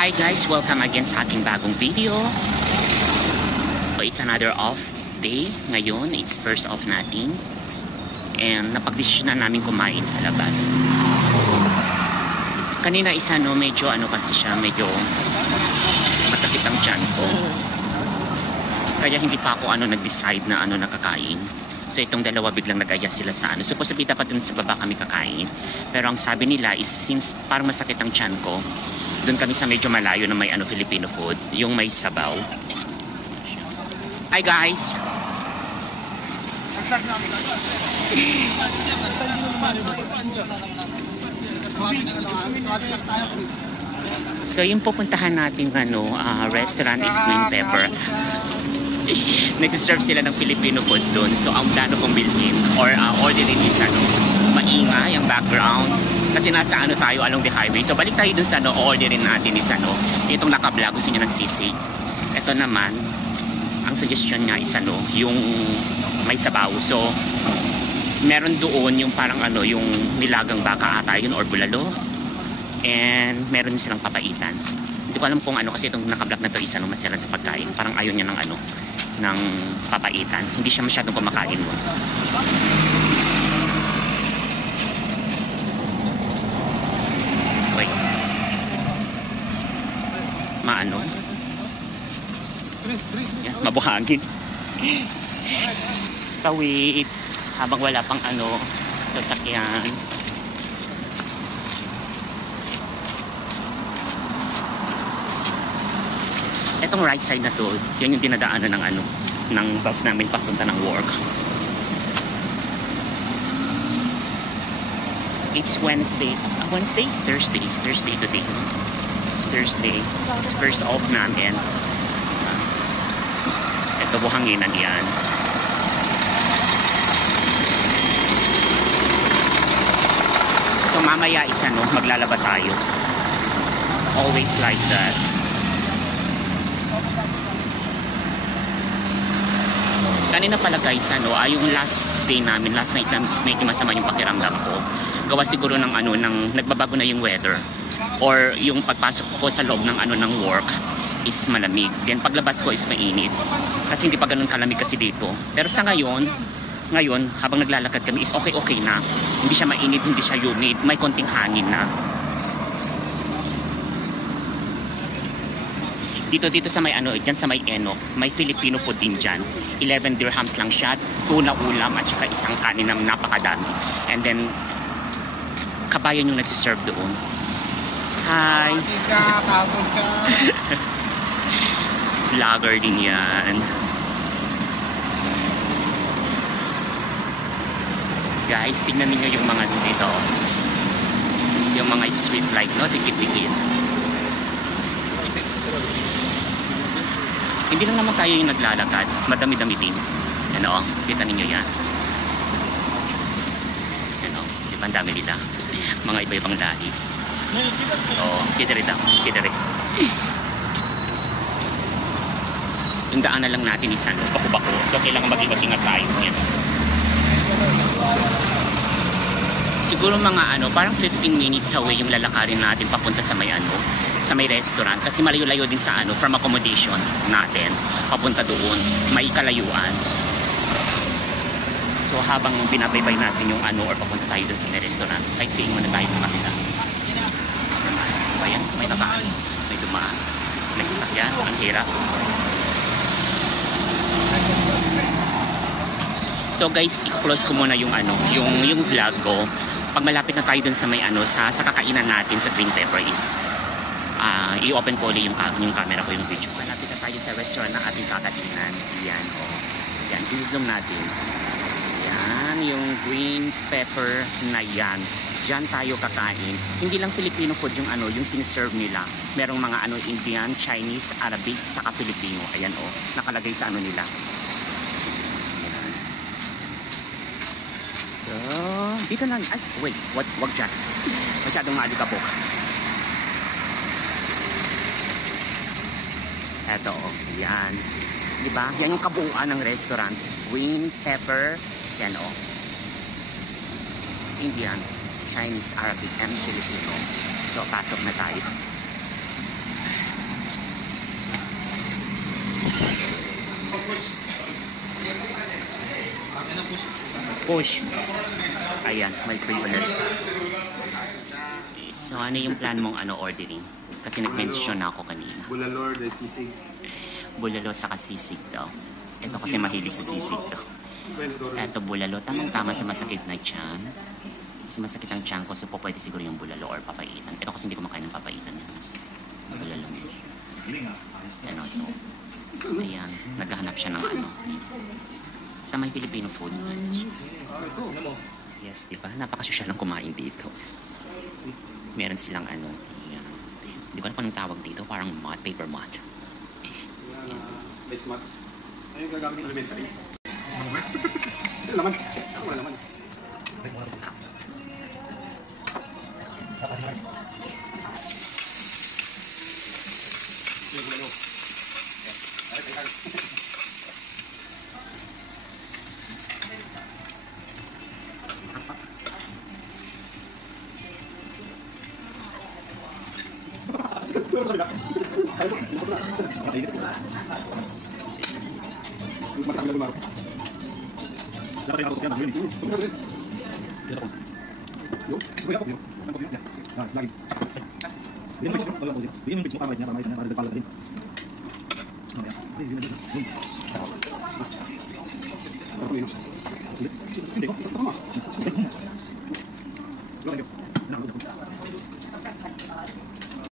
Hi guys, welcome again sa ating bagong video. So it's another off day. Ngayon, it's first off natin. And napagdesisyon na namin kumain sa labas. Kanina isa no, medyo kasi siya, medyo masakit ang tiyan ko. Kaya hindi pa ako nag-decide na nakakain. So itong dalawa biglang nag-aya sila sa supposedly dapat dun sa baba kami kakain. Pero ang sabi nila is since parang masakit ang tiyan ko, dun kami sa medyo malayo na may Filipino food, yung may sabaw. Hi guys! So yung pupuntahan natin restaurant is Green Pepper. Nagsiserve sila ng Filipino food doon. So ang plano kong bilhin or orderin is maingay ang background kasi nasa tayo along the highway. So balik tayo dun sa orderin natin is itong naka-vlog, gusto niya ng sisig. Ito naman ang suggestion niya is yung may sabaw. So meron doon yung parang yung nilagang baka ata yun or bulalo, and meron silang papaitan. Hindi ko alam kung kasi itong naka-vlog na to is masarap sa pagkain. Parang ayaw niya ng ng papaitan. Hindi siya masyadong kumakain mo. Wait. Yan, mabuhangin. Tawits. Habang wala pang sasakyan. Etong right side na to, yan yung dinadaanan ng bus namin papunta ng work. It's Wednesday. Wednesday is Thursday. It's Thursday today. It's Thursday. It's first off namin. Ito buhanginan yan. So mamaya is maglalaba tayo. Always like that. Kanina pala guys, yung last day namin, last night namin, medyo masama yung pakiramdam ko. Gawa siguro ng ng nagbabago na yung weather. Or yung pagpasok ko sa loob ng ng work is malamig. Then paglabas ko is mainit. Kasi hindi pa ganun kalamig kasi dito. Pero sa ngayon habang naglalakad kami is okay na. Hindi siya mainit, hindi siya humid, may konting hangin na. Dito sa may dyan sa may Eno, may Filipino food din dyan. 11 dirhams lang siya, tuna ulam at saka isang kanin na napakadami. And then kabayan yung nagsiserve doon. Hi! Kapon ka! Vlogger din yan. Guys, tignan niyo yung mga dito. Yung mga street light, dikit-dikit. Hindi lang naman tayo yung naglalakad, madami-dami din. Kita ninyo yan. Di ba ang dami nila? Mga iba-ibang lahi. Kidere. Yung daanan lang natin is bako-bako. So kailangan mag-ingat tayo. Yan. Siguro mga parang 15 minutes away yung lalakarin natin papunta sa may sa may restaurant, kasi malayo-layo din sa from accommodation natin papunta doon, may kalayuan. So habang binabaybay natin yung or papunta tayo doon sa may restaurant, sightseeing muna tayo sa kanila. So ayan, may tataan, may dumaan, may sasakyan, ang hirap. So guys, i-close ko muna yung yung vlog ko. Pag malapit na tayo dun sa may sa kakainan natin sa Green Pepper is i-open ko ulit yung camera ko, yung video. Malapit na tayo sa restaurant na ating kakainan. Yan, yan, i-zoom natin. Yan, yung Green Pepper na yan. Diyan tayo kakain. Hindi lang Filipino food yung yung siniserve nila. Merong mga Indian, Chinese, Arabic, saka Filipino. Ayan nakalagay sa nila. Yan. So, dito na. Ay, wait, wag dyan. Masyadong maalikabok. Eto, yan. Diba? Yan yung kabuuan ng restaurant. Green Pepper, yan Indian, Chinese, Arabic, and Filipino. So, pasok na tayo. push. Ayan, may privilege. So, ano yung plan mong ordering? Kasi nag-mention na ako kanina. Bulalor de sisig. Bulalot sa sisig daw. Ito kasi mahilig sa sisig daw. Ito bulalot, tamang-tama sa masakit na tiyan. Kasi masakit ang tiyan ko, so po pwede siguro yung bulalo or papaitan. Ito kasi hindi ko makain ng papaitan. Bulalo. Ano, so, ayan, naghahanap siya ng sa may Filipino food. Yes, di ba? Napakasosyal ng kumain dito. Meron silang ayan. Hindi ko alam kung anong tawag dito, parang mat, paper mat. Base mat. Ayun gagamit ng elementary. Ito laman. Ako wala laman.